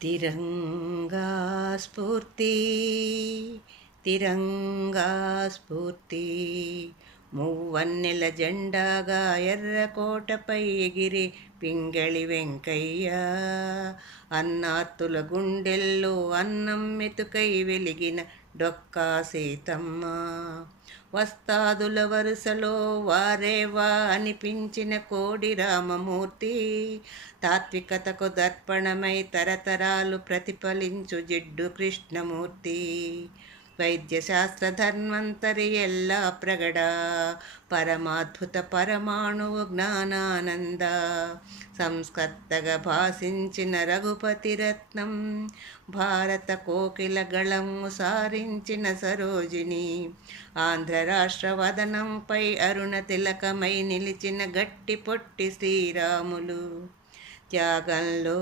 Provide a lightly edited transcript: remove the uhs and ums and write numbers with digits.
తిరంగా స్ఫూర్తి తిరంగా స్ఫూర్తి మువ్వన్నెల జెండాగా ఎర్రకోటపై ఎగిరి పింగళి వెంకయ్య అన్నార్తుల గుండెల్లో అన్నం మెతుకై వెలిగిన డొక్కా సీతమ్మ వస్తాదుల వరుసలో వారేవా అనిపించిన కోడి రామమూర్తి తాత్వికతకు దర్పణమై తరతరాలు ప్రతిఫలించు జిడ్డు కృష్ణమూర్తి వైద్యశాస్త్ర ధన్వంతరి ఎల్లా ప్రగడ పరమాద్భుత పరమాణువు జ్ఞానానంద సంస్కర్తగా భాసించిన రఘుపతి రత్నం భారత కోకిల గళము సారించిన సరోజిని ఆంధ్ర రాష్ట్ర వదనంపై అరుణ తిలకమై నిలిచిన గట్టి పొట్టి శ్రీరాములు త్యాగంలో